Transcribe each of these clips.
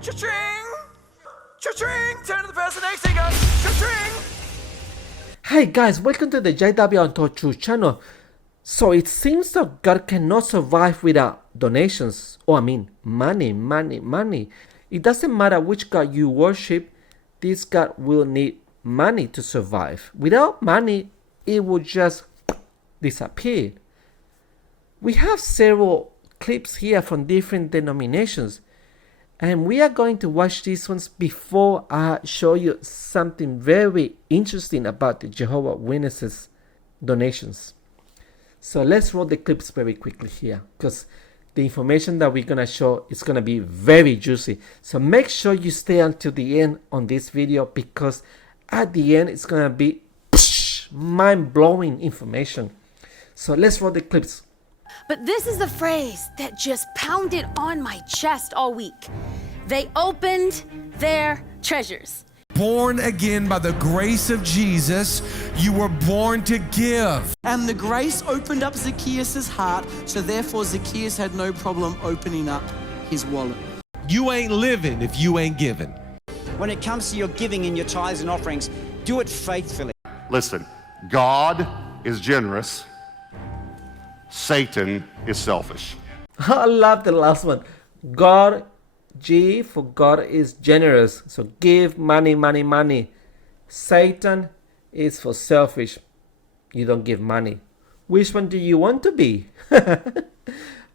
Cha-ching! Cha-ching! Turn to the person next to you, go. Cha-ching! Hey guys, welcome to the JW Untold Truth channel. So it seems that God cannot survive without donations. Money. It doesn't matter which God you worship, this God will need money to survive. Without money, it will just disappear. We have several clips here from different denominations, and we are going to watch these ones before I show you something very interesting about the Jehovah Witnesses donations. So let's roll the clips very quickly here, because the information that we're going to show is going to be very juicy. So make sure you stay until the end on this video, because at the end it's going to be mind-blowing information. So let's roll the clips. But this is the phrase that just pounded on my chest all week. They opened their treasures. Born again by the grace of Jesus, you were born to give. And the grace opened up Zacchaeus' heart, so therefore Zacchaeus had no problem opening up his wallet. You ain't living if you ain't giving. When it comes to your giving and your tithes and offerings, do it faithfully. Listen, God is generous. Satan is selfish. I love the last one. God, G for God is generous. So give money. Satan is for selfish. You don't give money. Which one do you want to be?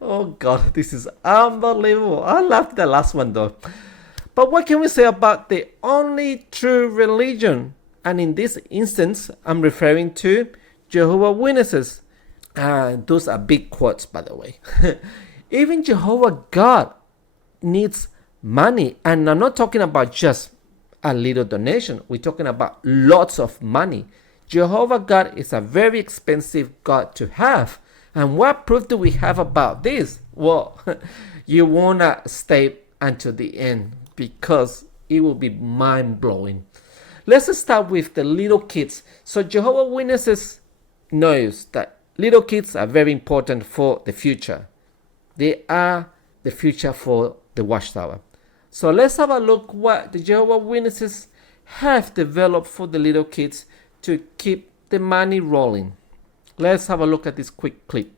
Oh God, this is unbelievable. I love the last one though. But what can we say about the only true religion? And in this instance, I'm referring to Jehovah Witnesses. Those are big quotes, by the way. Even Jehovah God needs money. And I'm not talking about just a little donation. We're talking about lots of money. Jehovah God is a very expensive God to have. And what proof do we have about this? Well, you wanna stay until the end, because it will be mind-blowing. Let's start with the little kids. So Jehovah Witnesses knows that little kids are very important for the future. They are the future for the WatchTower. So let's have a look what the Jehovah Witnesses have developed for the little kids to keep the money rolling. Let's have a look at this quick clip.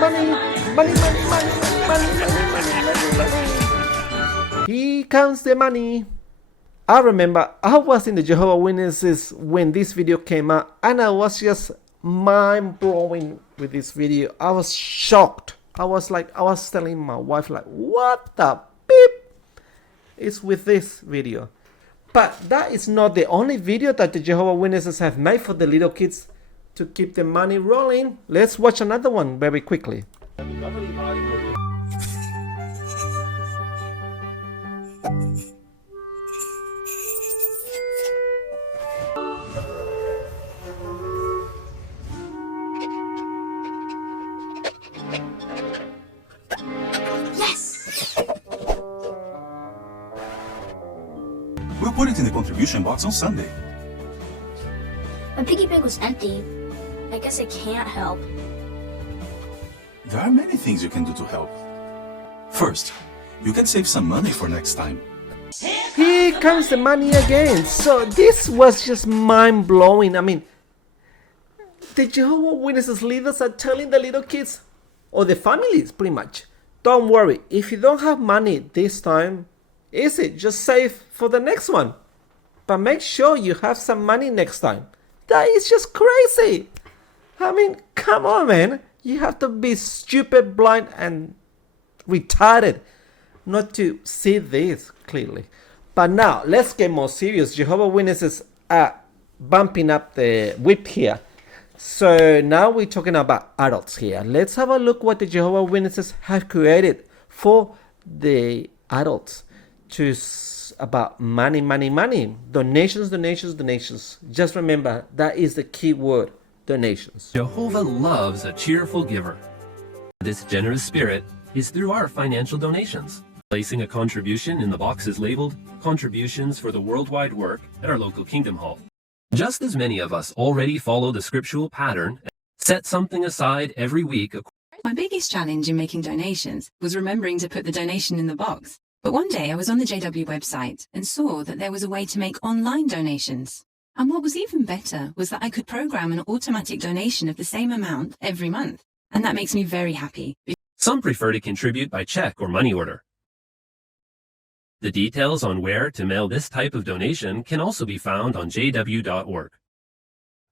Money. Here comes the money. I remember I was in the Jehovah Witnesses when this video came out, and I was just mind-blowing with this video. I was shocked. I was telling my wife, like, what the beep is with this video? But that is not the only video that the Jehovah Witnesses have made for the little kids to keep the money rolling. Let's watch another one very quickly. We'll put it in the contribution box on Sunday. My piggy bank was empty. I guess I can't help. There are many things you can do to help. First, you can save some money for next time. Here comes the money again. So this was just mind-blowing. I mean, the Jehovah Witnesses leaders are telling the little kids, or the families pretty much, don't worry, if you don't have money this time, just save for the next one. But make sure you have some money next time. That is just crazy. I mean, come on, man. You have to be stupid, blind, and retarded not to see this clearly. But now, let's get more serious. Jehovah Witnesses are bumping up the whip here. So now we're talking about adults here. Let's have a look what the Jehovah Witnesses have created for the adults about money. Donations. Just remember, that is the key word, donations. Jehovah loves a cheerful giver. This generous spirit is through our financial donations. Placing a contribution in the boxes labeled Contributions for the Worldwide Work at our local Kingdom Hall. Just as many of us already follow the scriptural pattern and set something aside every week. My biggest challenge in making donations was remembering to put the donation in the box. But one day I was on the JW website and saw that there was a way to make online donations. And what was even better was that I could program an automatic donation of the same amount every month. And that makes me very happy. Some prefer to contribute by check or money order. The details on where to mail this type of donation can also be found on jw.org.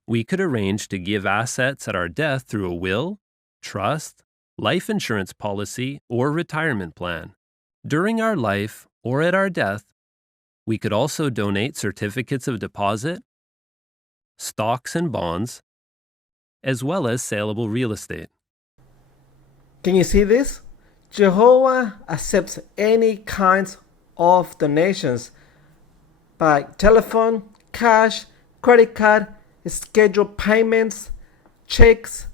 We could arrange to give assets at our death through a will, trust, life insurance policy, or retirement plan. During our life or at our death, we could also donate certificates of deposit, stocks and bonds, as well as saleable real estate. Can you see this? Jehovah accepts any kinds of donations by telephone, cash, credit card, scheduled payments, checks.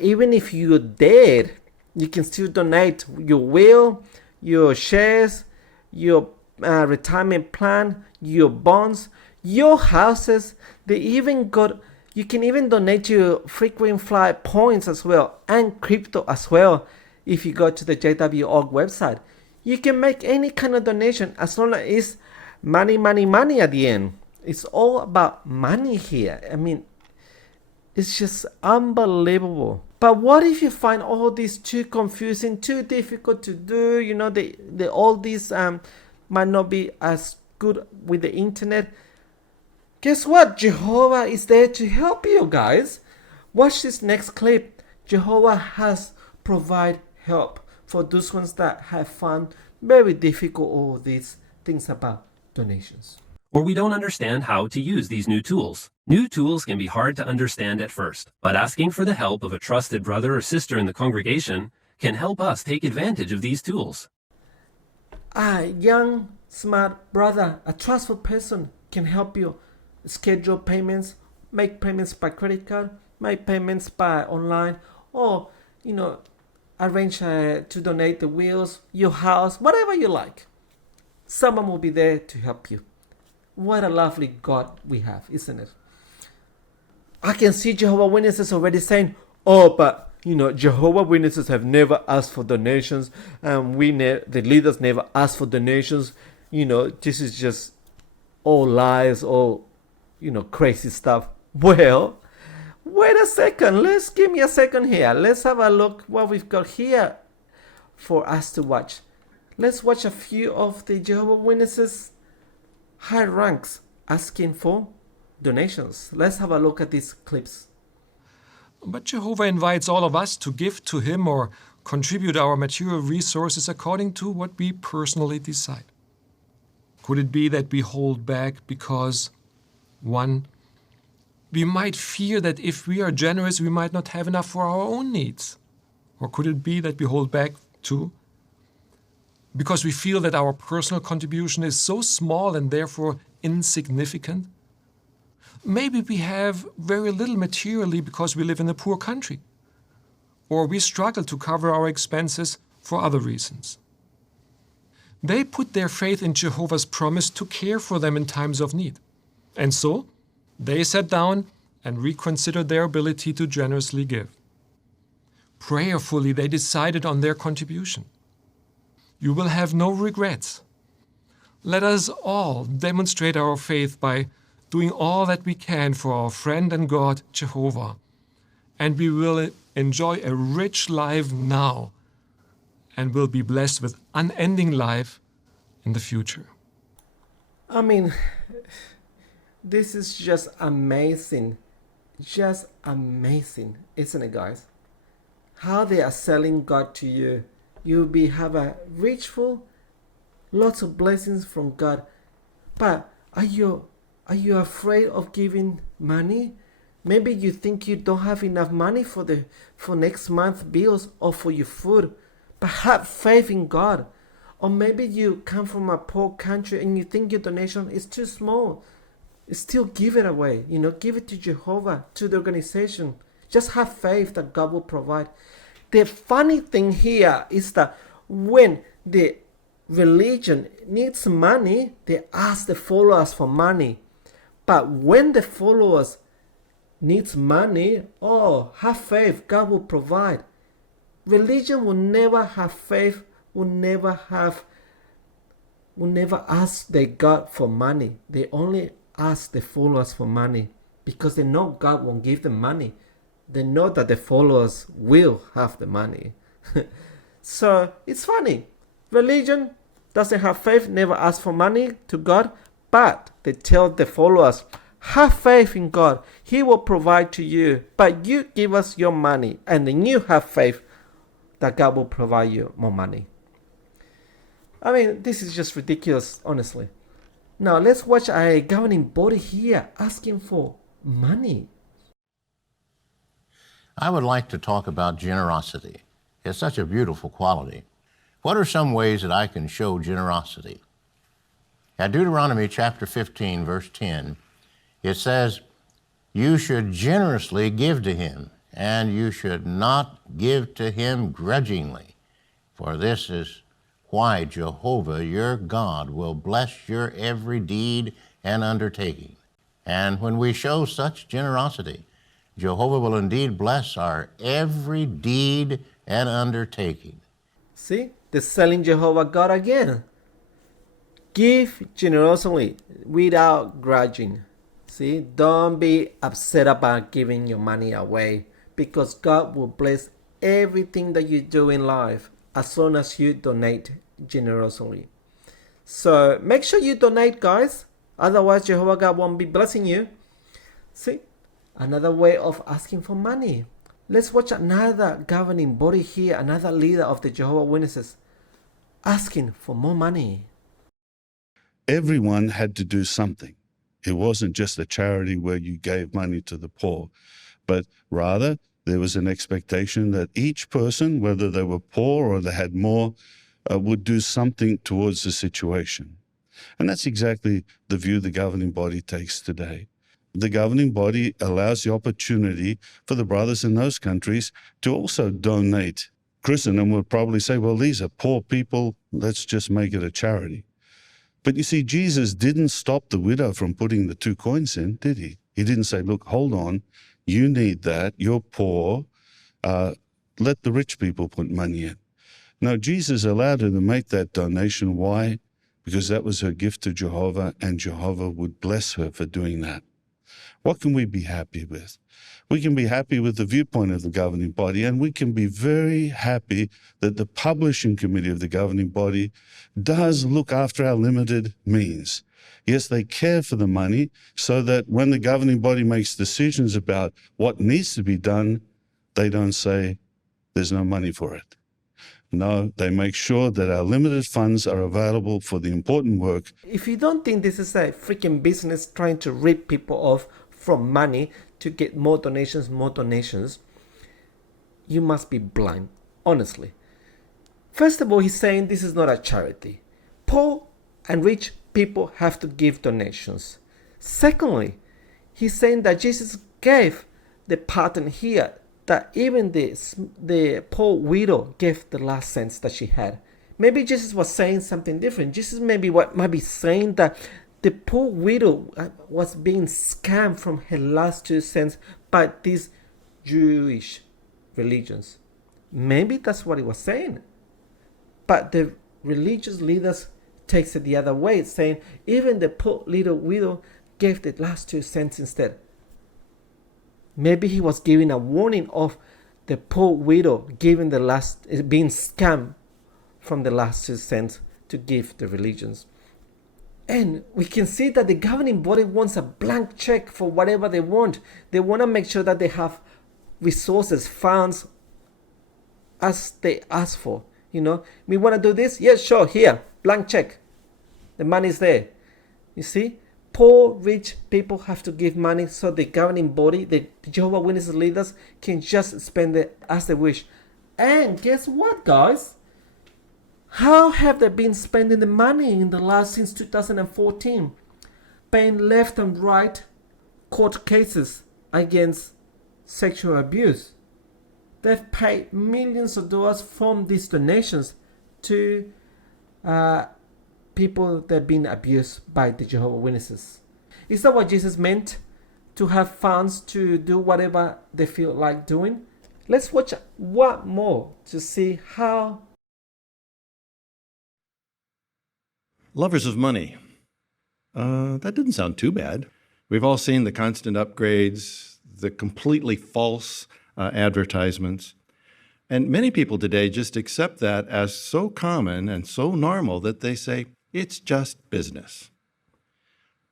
Even if you're dead, you can still donate your will, your shares, your retirement plan, your bonds, your houses. You can even donate your frequent flyer points as well, and crypto as well. If you go to the JW.org website, you can make any kind of donation as long as it's money, money, money at the end. It's all about money here. I mean, it's just unbelievable. But what if you find all this too confusing, too difficult to do? You know, all these might not be as good with the internet. Guess what? Jehovah is there to help you guys. Watch this next clip. Jehovah has provided help for those ones that have found very difficult all these things about donations. Or we don't understand how to use these new tools. New tools can be hard to understand at first, but asking for the help of a trusted brother or sister in the congregation can help us take advantage of these tools. A young, smart brother, a trustful person can help you schedule payments, make payments by credit card, make payments by online, or, arrange to donate the wheels, your house, whatever you like. Someone will be there to help you. What a lovely God we have, isn't it? I can see Jehovah Witnesses already saying, but Jehovah Witnesses have never asked for donations, and the leaders never asked for donations. This is just all lies, all crazy stuff. Well, wait a second. Give me a second here. Let's have a look what we've got here for us to watch. Let's watch a few of the Jehovah Witnesses high ranks asking for donations. Let's have a look at these clips. But Jehovah invites all of us to give to him or contribute our material resources according to what we personally decide. Could it be that we hold back because, 1, we might fear that if we are generous, we might not have enough for our own needs? Or could it be that we hold back, 2, because we feel that our personal contribution is so small and therefore insignificant? Maybe we have very little materially because we live in a poor country, or we struggle to cover our expenses for other reasons. They put their faith in Jehovah's promise to care for them in times of need. And so, they sat down and reconsidered their ability to generously give. Prayerfully, they decided on their contribution. You will have no regrets. Let us all demonstrate our faith by doing all that we can for our friend and God, Jehovah, and we will enjoy a rich life now and will be blessed with unending life in the future. I mean, this is just amazing. Just amazing, isn't it, guys? How they are selling God to you. You'll have a richful, lots of blessings from God. But are you afraid of giving money? Maybe you think you don't have enough money for next month bills or for your food. But have faith in God. Or maybe you come from a poor country and you think your donation is too small. Still give it away. Give it to Jehovah, to the organization. Just have faith that God will provide. The funny thing here is that when the religion needs money, they ask the followers for money. But when the followers needs money, oh, have faith, God will provide. Religion will never have faith, will never ask their God for money. They only ask the followers for money because they know God won't give them money. They know that the followers will have the money. So it's funny. Religion doesn't have faith, never ask for money to God, but they tell the followers, have faith in God. He will provide to you, but you give us your money, and then you have faith that God will provide you more money. I mean, this is just ridiculous, honestly. Now, let's watch a governing body here asking for money. I would like to talk about generosity. It's such a beautiful quality. What are some ways that I can show generosity? At Deuteronomy chapter 15, verse 10, it says, you should generously give to him, and you should not give to him grudgingly, for this is why Jehovah your God will bless your every deed and undertaking. And when we show such generosity, Jehovah will indeed bless our every deed and undertaking. See, they're selling Jehovah God again. Give generously without grudging. See, don't be upset about giving your money away, because God will bless everything that you do in life as long as you donate generously. So make sure you donate, guys. Otherwise, Jehovah God won't be blessing you. See, another way of asking for money. Let's watch another governing body here, another leader of the Jehovah Witnesses, asking for more money. Everyone had to do something. It wasn't just a charity where you gave money to the poor, but rather there was an expectation that each person, whether they were poor or they had more, would do something towards the situation. And that's exactly the view the governing body takes today. The governing body allows the opportunity for the brothers in those countries to also donate. Christendom would probably say, well, these are poor people, let's just make it a charity. But you see, Jesus didn't stop the widow from putting the 2 coins in, did he? He didn't say, look, hold on, you need that, you're poor, let the rich people put money in. No, Jesus allowed her to make that donation. Why? Because that was her gift to Jehovah, and Jehovah would bless her for doing that. What can we be happy with? We can be happy with the viewpoint of the governing body, and we can be very happy that the publishing committee of the governing body does look after our limited means. Yes, they care for the money so that when the governing body makes decisions about what needs to be done, they don't say there's no money for it. No, they make sure that our limited funds are available for the important work. If you don't think this is a freaking business trying to rip people off from money to get more donations, you must be blind, honestly. First of all, he's saying this is not a charity. Poor and rich people have to give donations. Secondly, he's saying that Jesus gave the pattern here that even the poor widow gave the last cents that she had. Maybe Jesus was saying something different. Jesus might be saying that the poor widow was being scammed from her last 2 cents by these Jewish religions. Maybe that's what he was saying. But the religious leaders takes it the other way, saying even the poor little widow gave the last 2 cents instead. Maybe he was giving a warning of the poor widow being scammed from the last 2 cents to give the religions. And we can see that the governing body wants a blank check for whatever they want. They want to make sure that they have resources, funds, as they ask for. You know, we want to do this? Yes, sure, here, blank check. The money's there. You see? Poor, rich people have to give money so the governing body, the Jehovah Witnesses leaders, can just spend it as they wish. And guess what, guys? How have they been spending the money in the last since 2014? Paying left and right court cases against sexual abuse. They've paid millions of dollars from these donations to people that have been abused by the Jehovah Witnesses. Is that what Jesus meant? To have funds to do whatever they feel like doing? Let's watch one more to see how. Lovers of money. That didn't sound too bad. We've all seen the constant upgrades, the completely false advertisements. And many people today just accept that as so common and so normal that they say, it's just business.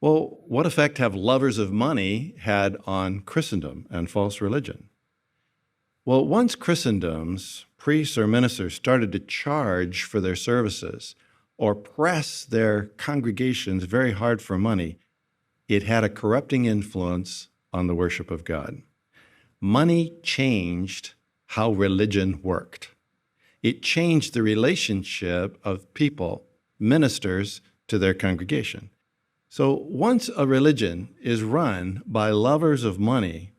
Well, what effect have lovers of money had on Christendom and false religion? Well, once Christendom's priests or ministers started to charge for their services or press their congregations very hard for money, it had a corrupting influence on the worship of God. Money changed how religion worked. It changed the relationship of people, ministers, to their congregation. So once a religion is run by lovers of money,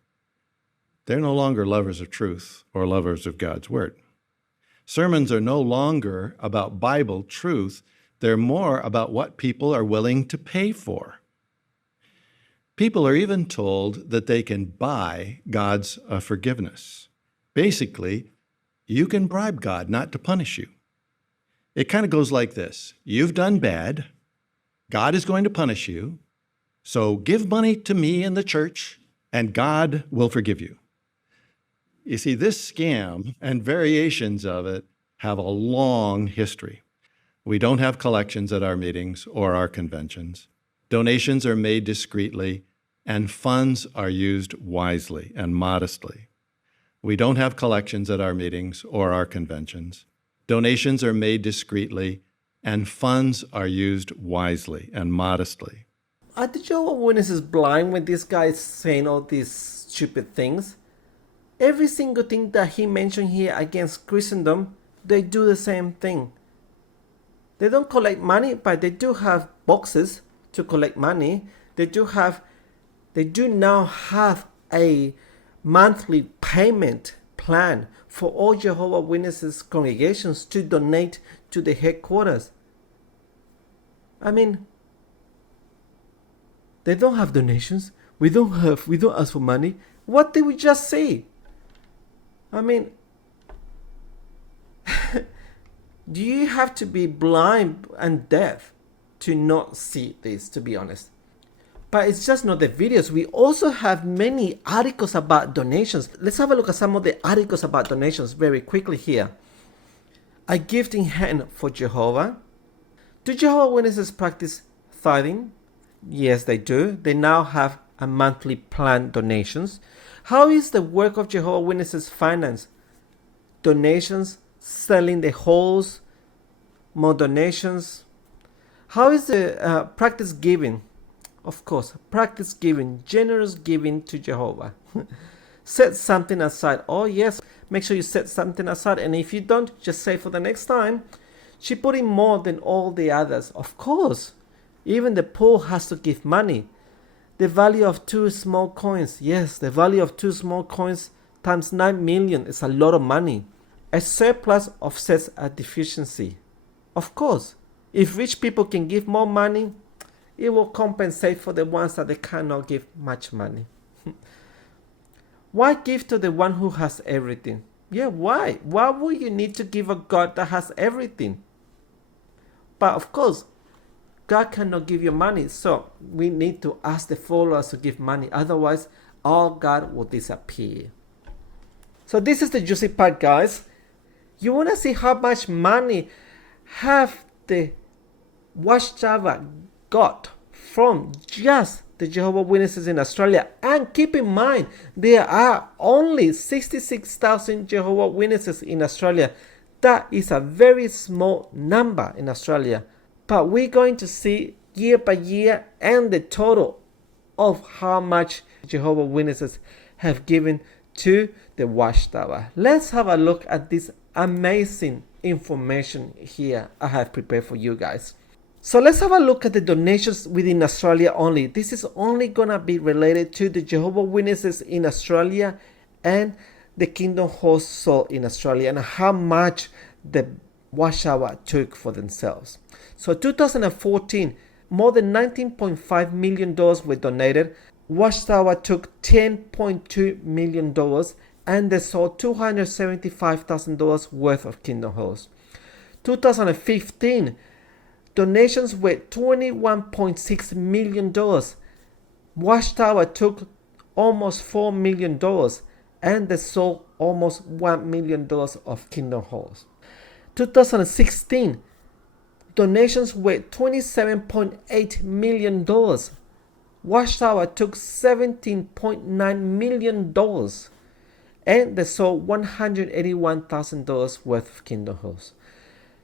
they're no longer lovers of truth or lovers of God's word. Sermons are no longer about Bible truth. They're more about what people are willing to pay for. People are even told that they can buy God's forgiveness. Basically, you can bribe God not to punish you. It kind of goes like this. You've done bad. God is going to punish you. So give money to me and the church, and God will forgive you. You see, this scam and variations of it have a long history. We don't have collections at our meetings or our conventions. Donations are made discreetly, and funds are used wisely and modestly. We don't have collections at our meetings or our conventions. Donations are made discreetly, and funds are used wisely and modestly. Are the Jehovah's Witnesses blind when this guy is saying all these stupid things? Every single thing that he mentioned here against Christendom, they do the same thing. They don't collect money, but they do have boxes to collect money. They do now have a monthly payment plan for all Jehovah's Witnesses congregations to donate to the headquarters. I mean, they don't have donations. We don't ask for money. What did we just say? I mean, do you have to be blind and deaf to not see this, to be honest? But it's just not the videos. We also have many articles about donations. Let's have a look at some of the articles about donations very quickly here. A gift in hand for Jehovah. Do Jehovah's Witnesses practice tithing? Yes, they do. They now have a monthly planned donations. How is the work of Jehovah's Witnesses financed? Donations, selling the halls, more donations. How is the practice giving? Of course, practice giving, generous giving to Jehovah. Set something aside. Oh yes, make sure you set something aside. And if you don't, just say for the next time, she put in more than all the others. Of course, even the poor has to give money. The value of 2 small coins. Yes, the value of 2 small coins times 9 million is a lot of money. A surplus offsets a deficiency. Of course, if rich people can give more money, it will compensate for the ones that they cannot give much money. Why give to the one who has everything? Yeah, why? Why would you need to give a God that has everything? But of course, God cannot give you money, so we need to ask the followers to give money. Otherwise, all God will disappear. So this is the juicy part, guys. You want to see how much money have the WatchTower got from just the Jehovah's Witnesses in Australia. And keep in mind, there are only 66,000 Jehovah's Witnesses in Australia. That is a very small number in Australia. But we're going to see year by year and the total of how much Jehovah's Witnesses have given to the WatchTower. Let's have a look at this amazing information here I have prepared for you guys. So let's have a look at the donations within Australia only. This is only gonna be related to the Jehovah's Witnesses in Australia and the Kingdom Host Soul in Australia, and how much the WatchTower took for themselves. So 2014, more than $19.5 million were donated. WatchTower took $10.2 million and they sold $275,000 worth of Kingdom Halls. 2015, donations were $21.6 million. WatchTower took almost $4 million and they sold almost $1 million of Kingdom Halls. 2016, donations were $27.8 million. WatchTower took $17.9 million and they sold $181,000 worth of Kingdom Halls.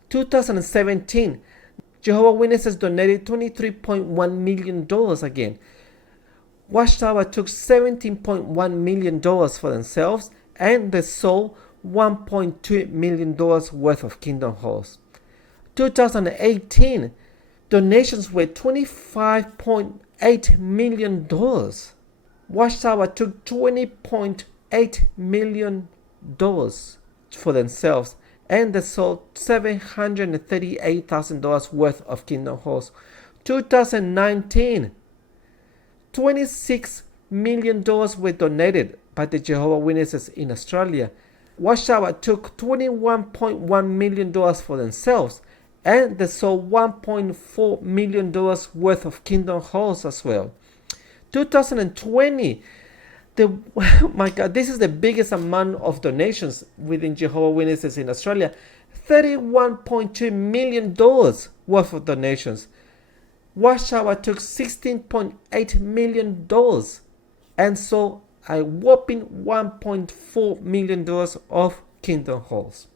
2017, Jehovah's Witnesses donated $23.1 million again. WatchTower took $17.1 million for themselves and they sold $1.2 million worth of Kingdom Halls. 2018, donations were $25.8 million. WatchTower took $20.8 million for themselves and they sold $738,000 worth of Kingdom Halls. 2019, $26 million were donated by the Jehovah's Witnesses in Australia. WatchTower took $21.1 million for themselves and they sold $1.4 million worth of Kingdom Halls as well. 2020, oh my God, this is the biggest amount of donations within Jehovah's Witnesses in Australia. $31.2 million worth of donations. WatchTower took $16.8 million and sold a whopping $1.4 million of Kingdom Halls.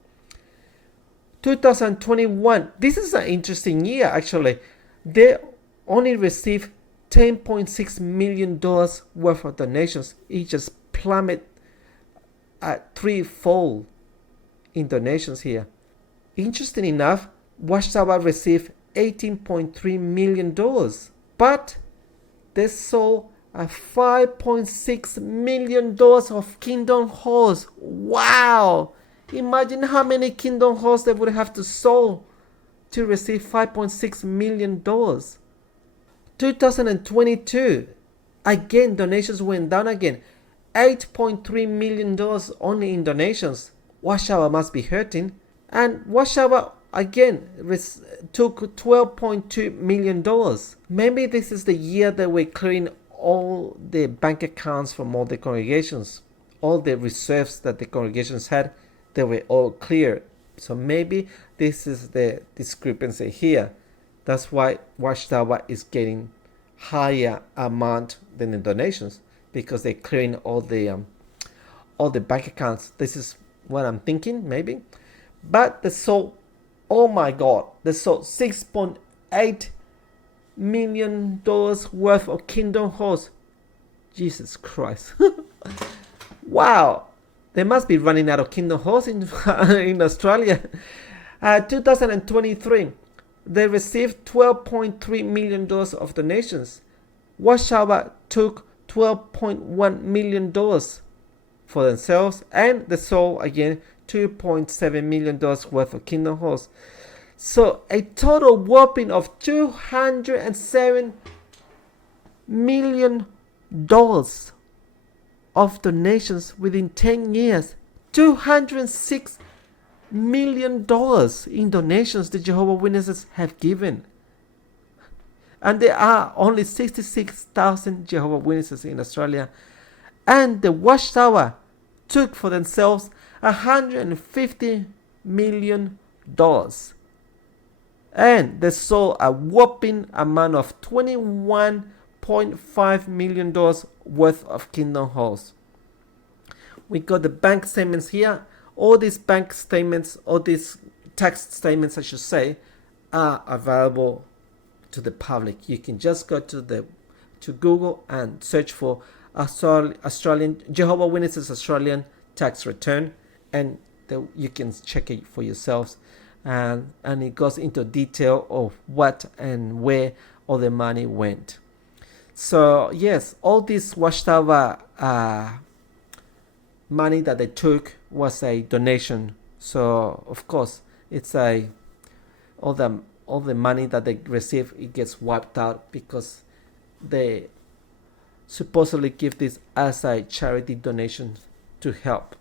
2021, this is an interesting year actually. They only received $10.6 million worth of donations. It just plummeted at threefold in donations here. Interesting enough, WatchTower received $18.3 million, but they sold a $5.6 million of Kingdom Halls. Wow! Imagine how many Kingdom Halls they would have to sell to receive $5.6 million. 2022, again, donations went down again. $8.3 million only in donations. WatchTower must be hurting. And WatchTower again took $12.2 million. Maybe this is the year that we're clearing all the bank accounts from all the congregations. All the reserves that the congregations had, they were all clear. So maybe this is the discrepancy here. That's why WatchTower is getting higher amount than the donations, because they're clearing all the bank accounts. This is what I'm thinking, maybe. But they sold, oh my God, they sold $6.8 million worth of Kingdom Halls. Jesus Christ. Wow. They must be running out of Kingdom Halls in Australia. 2023, they received $12.3 million of donations. WatchTower took $12.1 million for themselves and they sold again $2.7 million worth of Kingdom Halls. So a total whopping of $207 million of donations within 10 years. $206 million in donations the Jehovah's Witnesses have given. And there are only 66,000 Jehovah's Witnesses in Australia. And the WatchTower took for themselves $150 million. And they sold a whopping amount of $21.5 million worth of Kingdom Halls. We got the bank statements here. All these bank statements, all these tax statements, I should say, are available to the public. You can just go to Google and search for Australian Jehovah's Witnesses Australian tax return, and you can check it for yourselves. And it goes into detail of what and where all the money went. So yes, all this WatchTower money that they took was a donation. So of course it's all the money that they receive, it gets wiped out because they supposedly give this as a charity donation to help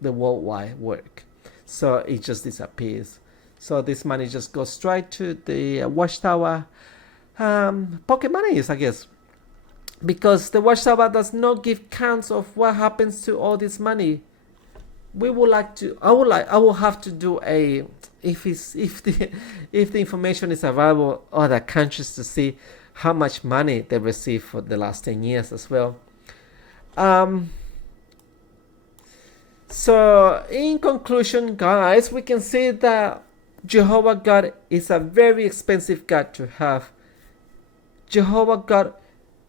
the worldwide work. So it just disappears. So this money just goes straight to the WatchTower pocket monies, I guess, because the WatchTower does not give counts of what happens to all this money. I will have to do a if the information is available other countries to see how much money they received for the last 10 years as well. So in conclusion, guys, we can see that Jehovah God is a very expensive God to have. Jehovah God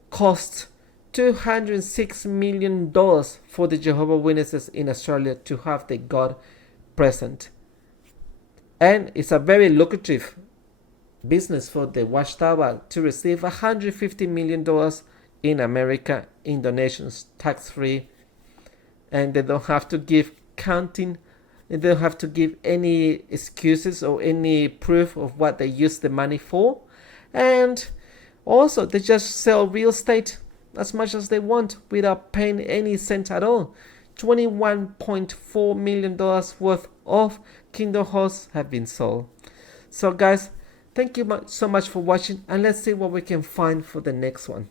cost $206 million for the Jehovah Witnesses in Australia to have the God present. And it's a very lucrative business for the WatchTower to receive $150 million in America in donations, tax-free. And they don't have to give counting. They don't have to give any excuses or any proof of what they use the money for. And also, they just sell real estate as much as they want without paying any cent at all. $21.4 million worth of Kingdom Halls have been sold. So guys, thank you so much for watching, and let's see what we can find for the next one.